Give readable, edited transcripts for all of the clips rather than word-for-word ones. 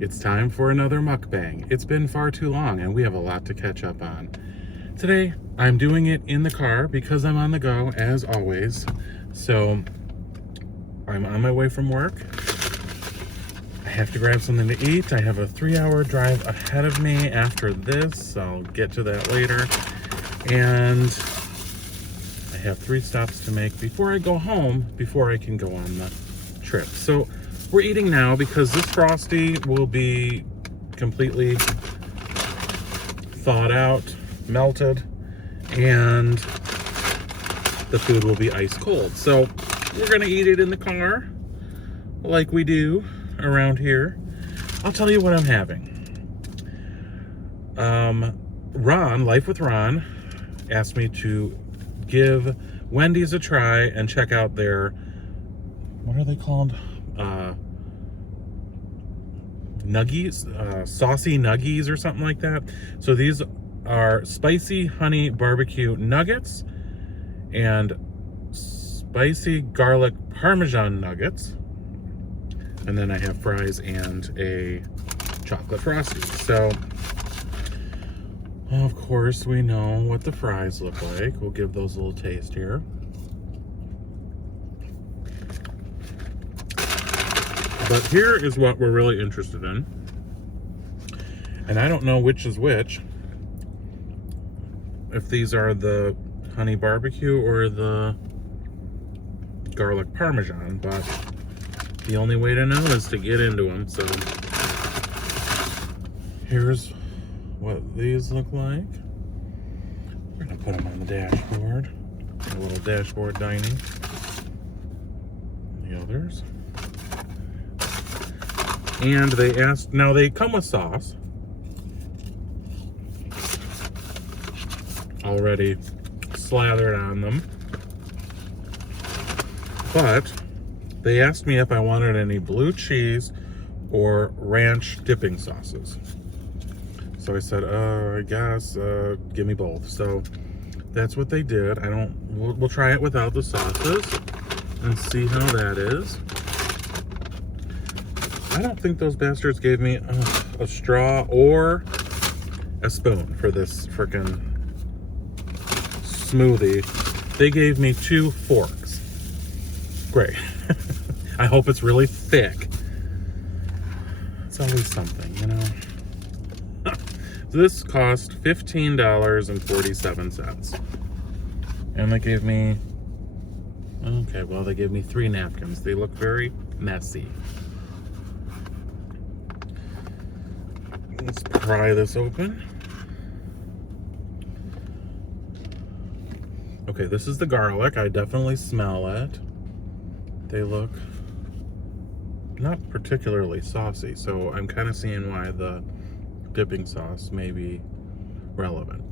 It's time for another mukbang. It's been far too long and we have a lot to catch up on. Today, I'm doing it in the car because I'm on the go as always. So, I'm on my way from work. I have to grab something to eat. I have a 3-hour drive ahead of me after this. I'll get to that later. And I have 3 stops to make before I go home, before I can go on the trip. So, we're eating now because this Frosty will be completely thawed out, melted, and the food will be ice cold. So we're gonna eat it in the car like we do around here. I'll tell you what I'm having. Ron, Life with Ron, asked me to give Wendy's a try and check out their, what are they called? Nuggies, Saucy Nuggs or something like that. So these are spicy honey barbecue nuggets and spicy garlic parmesan nuggets. And then I have fries and a chocolate Frosty. So, of course, we know what the fries look like. We'll give those a little taste here. But here is what we're really interested in. And I don't know which is which. If these are the honey barbecue or the garlic parmesan. But the only way to know is to get into them. So here's what these look like. We're going to put them on the dashboard. A little dashboard dining. The others. And they asked, now they come with sauce already slathered on them, but they asked me if I wanted any blue cheese or ranch dipping sauces. So I said, I guess, give me both. So that's what they did. We'll try it without the sauces and see how that is. I don't think those bastards gave me a straw or a spoon for this frickin' smoothie. They gave me 2 forks. Great. I hope it's really thick. It's always something, you know. This cost $15.47. And they gave me, okay, well, they gave me 3 napkins. They look very messy. Let's pry this open. Okay, this is the garlic. I definitely smell it. They look not particularly saucy, so I'm kind of seeing why the dipping sauce may be relevant.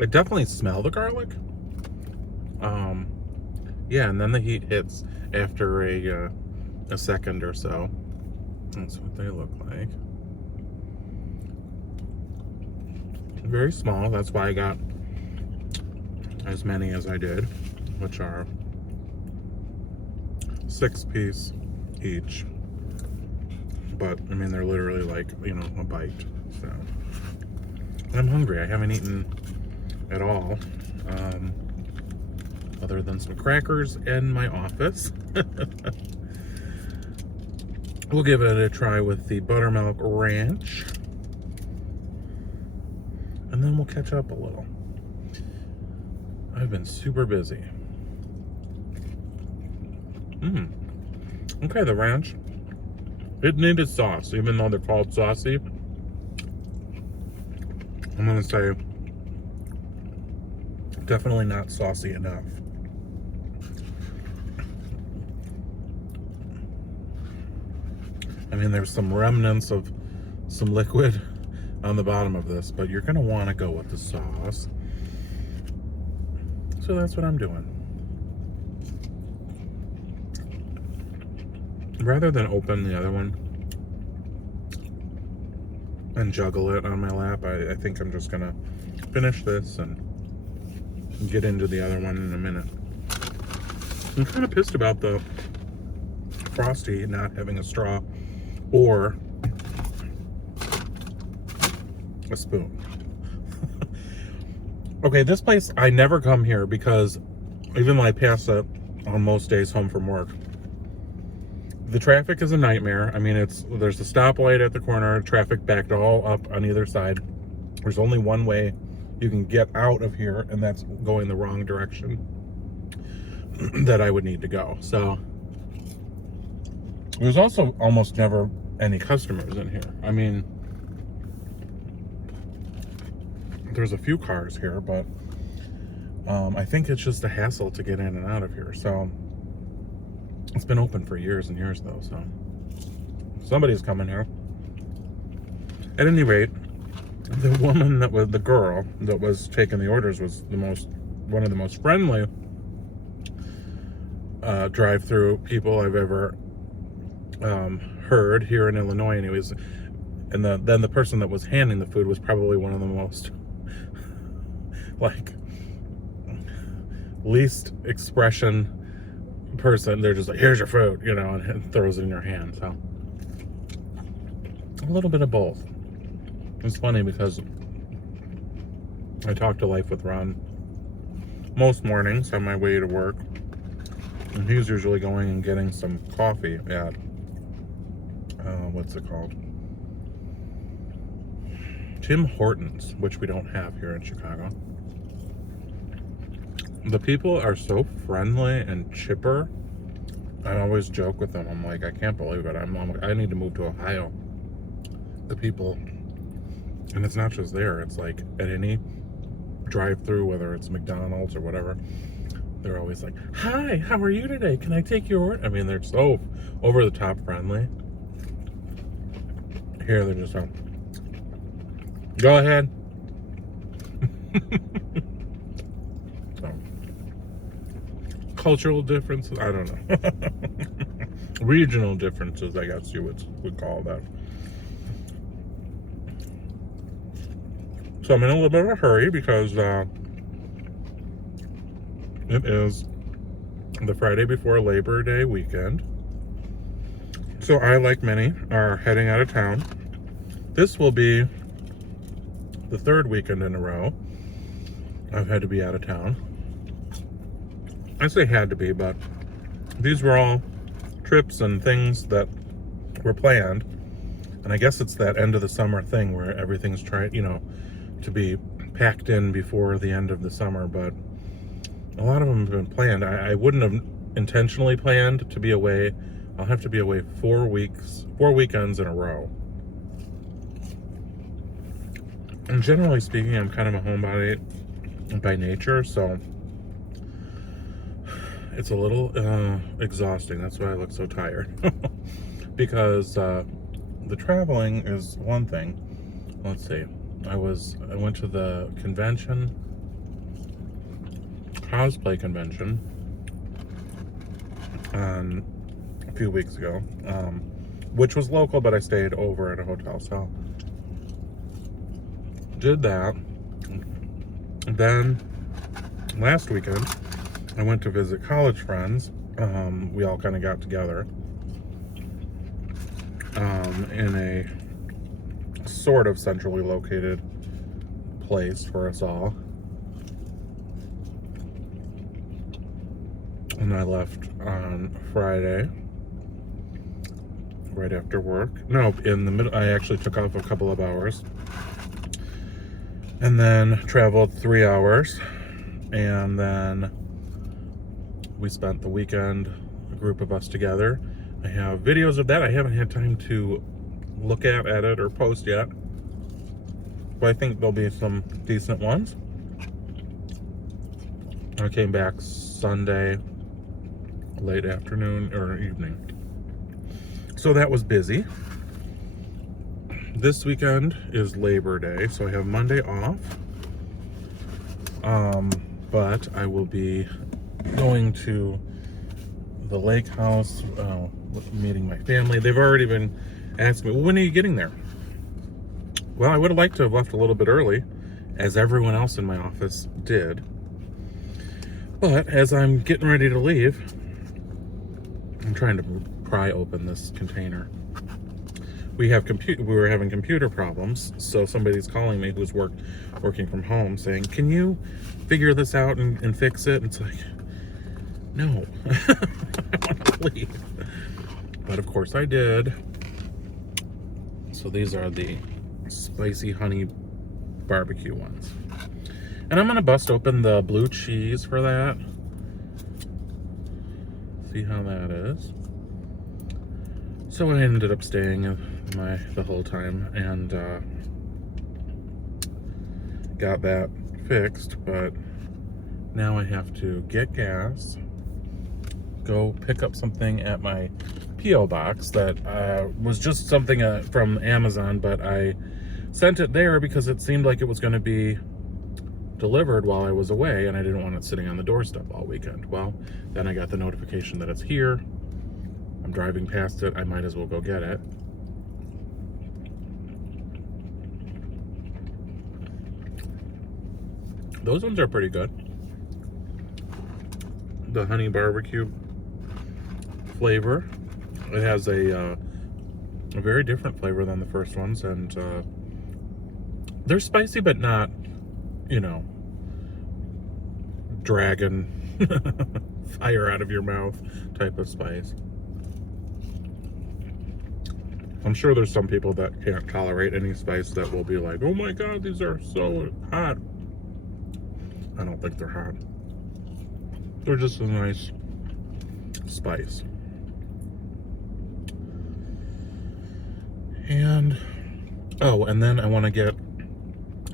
I definitely smell the garlic. Yeah, and then the heat hits after a second or so. That's what they look like. Very small. That's why I got as many as I did, which are 6-piece each. But I mean, they're literally like, you know, a bite. So I'm hungry. I haven't eaten at all. Other than some crackers in my office. We'll give it a try with the buttermilk ranch. And then we'll catch up a little. I've been super busy. Okay, the ranch. It needed sauce, even though they're called saucy. I'm gonna say definitely not saucy enough. I mean, there's some remnants of some liquid on the bottom of this, but you're gonna want to go with the sauce. So that's what I'm doing. Rather than open the other one and juggle it on my lap, I think I'm just gonna finish this and get into the other one in a minute. I'm kind of pissed about the Frosty not having a straw or a spoon. Okay, this place, I never come here because even though I pass it on most days home from work, the traffic is a nightmare. I mean, there's a stoplight at the corner, traffic backed all up on either side. There's only one way you can get out of here, and that's going the wrong direction that I would need to go. So there's also almost never any customers in here. I mean, there's a few cars here, but I think it's just a hassle to get in and out of here. So it's been open for years and years though, so somebody's coming here. At any rate, the woman that was the girl that was taking the orders was one of the most friendly drive-through people I've ever heard here in Illinois anyways. And then the person that was handing the food was probably one of the most like least expression person. They're just like, here's your food, you know, and throws it in your hand. So a little bit of both. It's funny because I talk to Life with Ron most mornings on my way to work, and he's usually going and getting some coffee at what's it called, Tim Hortons, which we don't have here in Chicago. The people are so friendly and chipper. I always joke with them. I'm like, I can't believe it. I need to move to Ohio. The people, and it's not just there. It's like at any drive-through, whether it's McDonald's or whatever, they're always like, "Hi, how are you today? Can I take your order?" I mean, they're so over the top friendly. Here, they're just go ahead. So, cultural differences, I don't know. Regional differences, I guess you would call that. So I'm in a little bit of a hurry because it is the Friday before Labor Day weekend. So I, like many, are heading out of town. This will be the third weekend in a row I've had to be out of town. I say had to be, but these were all trips and things that were planned. And I guess it's that end of the summer thing where everything's trying, you know, to be packed in before the end of the summer. But a lot of them have been planned. I wouldn't have intentionally planned to be away. I'll have to be away 4 weekends in a row. And generally speaking, I'm kind of a homebody by nature, so it's a little exhausting. That's why I look so tired. Because the traveling is one thing. Let's see. I went to the convention, cosplay convention, a few weeks ago, which was local, but I stayed over at a hotel, so did that. Then last weekend I went to visit college friends. We all kind of got together in a sort of centrally located place for us all. And I left on Friday, right after work. No, in the middle, I actually took off a couple of hours. And then traveled 3 hours. And then we spent the weekend, a group of us together. I have videos of that. I haven't had time to look at, edit, or post yet. But I think there'll be some decent ones. I came back Sunday, late afternoon or evening. So that was busy. This weekend is Labor Day, so I have Monday off. But I will be going to the lake house, meeting my family. They've already been asking me, well, when are you getting there? Well, I would have liked to have left a little bit early, as everyone else in my office did. But as I'm getting ready to leave, I'm trying to pry open this container. We were having computer problems, so somebody's calling me who's working from home saying, can you figure this out and fix it? And it's like, no. I want to leave. But of course I did. So these are the spicy honey barbecue ones. And I'm gonna bust open the blue cheese for that. See how that is. So I ended up staying the whole time and got that fixed, but now I have to get gas, go pick up something at my P.O. box that was just something from Amazon, but I sent it there because it seemed like it was going to be delivered while I was away, and I didn't want it sitting on the doorstep all weekend. Well, then I got the notification that it's here. I'm driving past it. I might as well go get it. Those ones are pretty good. The honey barbecue flavor. It has a very different flavor than the first ones, and they're spicy, but not, you know, dragon fire out of your mouth type of spice. I'm sure there's some people that can't tolerate any spice that will be like, oh my god, these are so hot. I don't think they're hot. They're just a nice spice. And, oh, and then I want to get,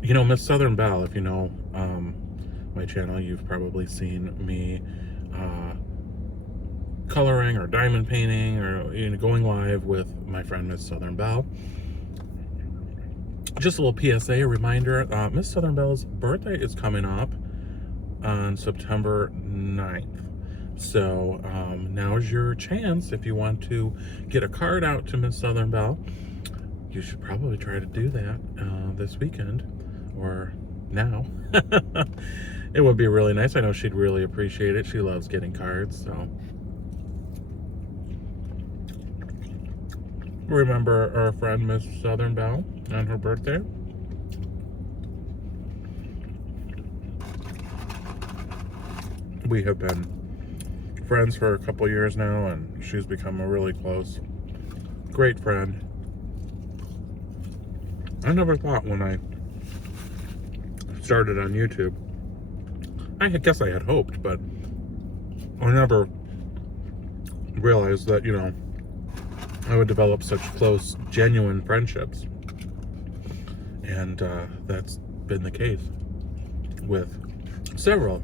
you know, Miss Southern Belle, if you know my channel, you've probably seen me coloring or diamond painting or, you know, going live with my friend Miss Southern Belle. Just a little PSA, a reminder, Miss Southern Belle's birthday is coming up on September 9th. So now's your chance. If you want to get a card out to Miss Southern Belle, you should probably try to do that this weekend or now. It would be really nice. I know she'd really appreciate it. She loves getting cards. So remember our friend Miss Southern Belle on her birthday. We have been friends for a couple years now, and she's become a really close, great friend. I never thought when I started on YouTube, I guess I had hoped, but I never realized that, you know, I would develop such close, genuine friendships. And that's been the case with several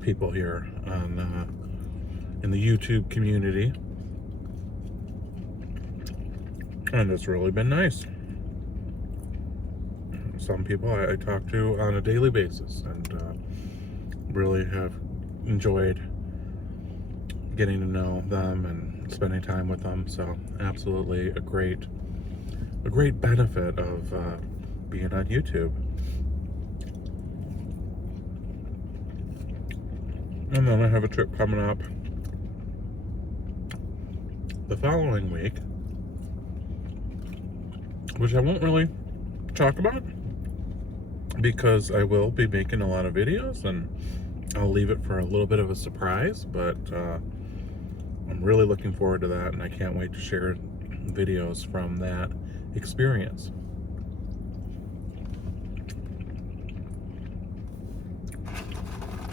people here in the YouTube community. And it's really been nice. Some people I talk to on a daily basis, and really have enjoyed getting to know them and spending time with them. So absolutely a great benefit of being on YouTube. And then I have a trip coming up the following week, which I won't really talk about because I will be making a lot of videos, and I'll leave it for a little bit of a surprise, but I'm really looking forward to that, and I can't wait to share videos from that experience.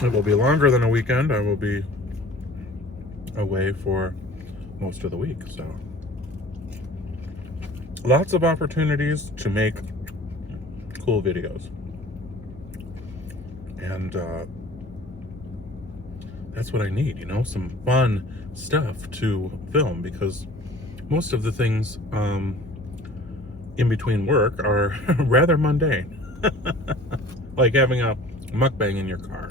It will be longer than a weekend. I will be away for most of the week, so lots of opportunities to make cool videos. And that's what I need, you know, some fun stuff to film, because most of the things in between work are rather mundane. Like having a mukbang in your car.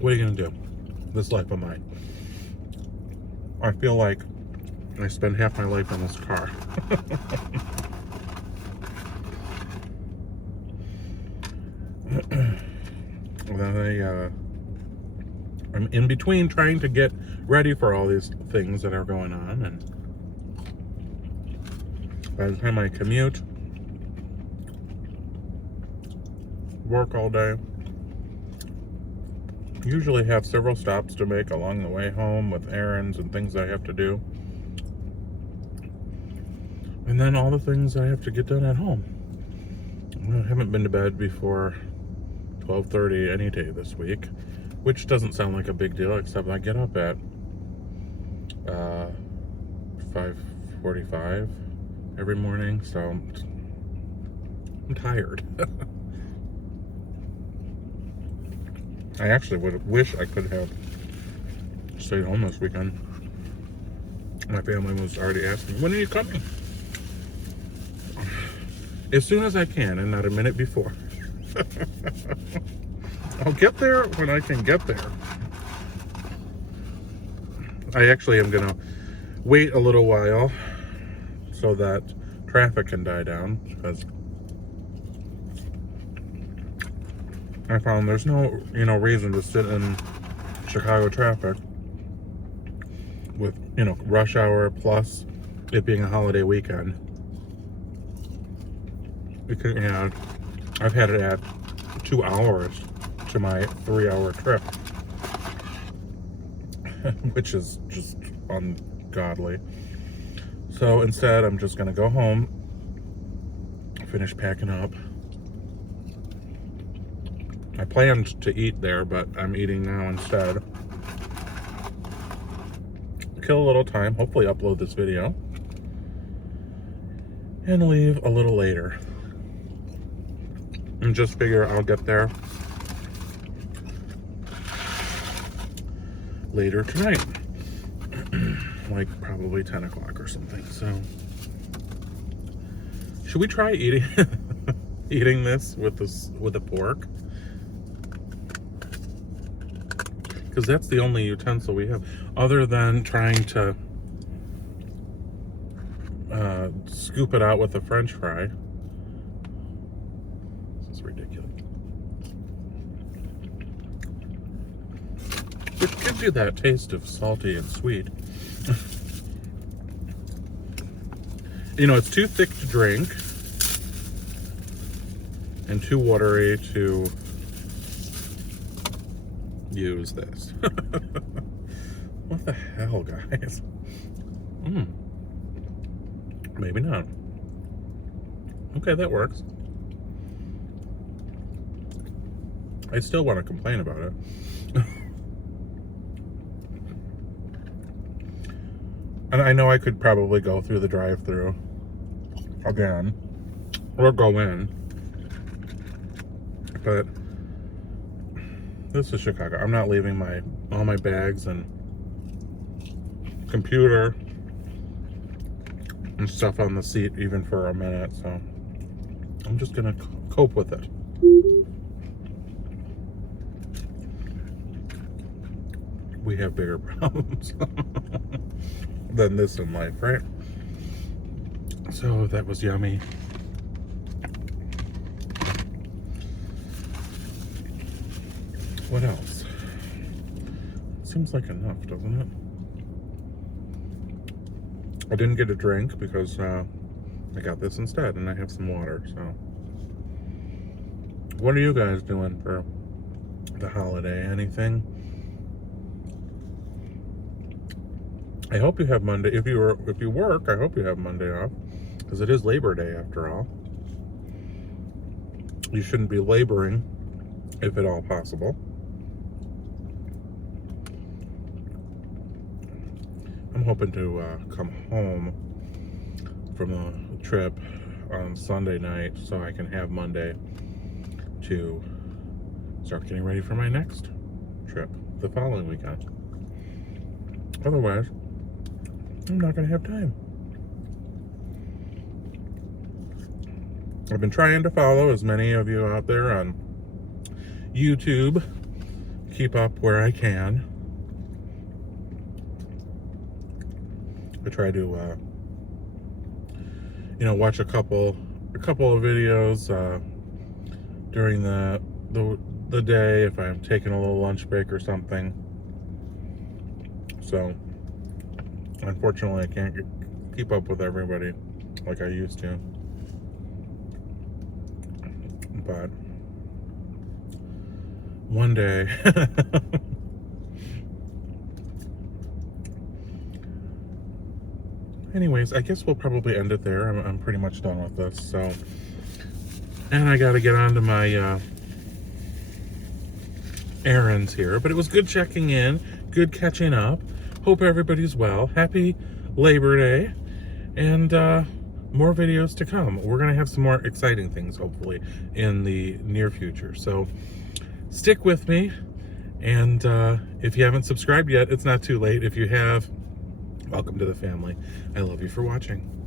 What are you gonna do? This life of mine. I feel like I spend half my life in this car. I'm in between trying to get ready for all these things that are going on, and by the time I commute, work all day, usually have several stops to make along the way home with errands and things I have to do, and then all the things I have to get done at home. I haven't been to bed before 12:30 any day this week, which doesn't sound like a big deal, except I get up at 5:45 every morning, so I'm tired. I actually wish I could have stayed home this weekend. My family was already asking, when are you coming? As soon as I can, and not a minute before. I'll get there when I can get there. I actually am gonna wait a little while so that traffic can die down, because I found there's no, reason to sit in Chicago traffic with, rush hour plus it being a holiday weekend. Because, I've had it at 2 hours to my 3-hour trip, which is just ungodly. So instead, I'm just gonna go home, finish packing up. I planned to eat there, but I'm eating now instead. Kill a little time, hopefully upload this video, and leave a little later. And just figure I'll get there later tonight. Like probably 10 o'clock or something. So should we try eating eating this with the pork? Because that's the only utensil we have, other than trying to scoop it out with a French fry. This is ridiculous. Which gives you that taste of salty and sweet. It's too thick to drink and too watery to use this. What the hell, guys? Maybe not. Okay, that works. I still want to complain about it. And I know I could probably go through the drive-thru again, or go in, but this is Chicago. I'm not leaving all my bags and computer and stuff on the seat even for a minute, so I'm just gonna cope with it. We have bigger problems than this in life, right? So that was yummy. What else? Seems like enough, doesn't it? I didn't get a drink because I got this instead, and I have some water. So what are you guys doing for the holiday? Anything? I hope you have Monday. If you work, I hope you have Monday off, because it is Labor Day after all. You shouldn't be laboring, if at all possible. I'm hoping to come home from a trip on Sunday night so I can have Monday to start getting ready for my next trip the following weekend. Otherwise, I'm not going to have time. I've been trying to follow as many of you out there on YouTube, keep up where I can. I try to, watch a couple of videos during the the day, if I'm taking a little lunch break or something. So, unfortunately, I can't keep up with everybody like I used to. But one day. Anyways, I guess we'll probably end it there. I'm pretty much done with this. So, and I got to get on to my errands here. But it was good checking in, good catching up. Hope everybody's well. Happy Labor Day. And more videos to come. We're going to have some more exciting things, hopefully, in the near future. So stick with me. And if you haven't subscribed yet, it's not too late. If you have, welcome to the family. I love you for watching.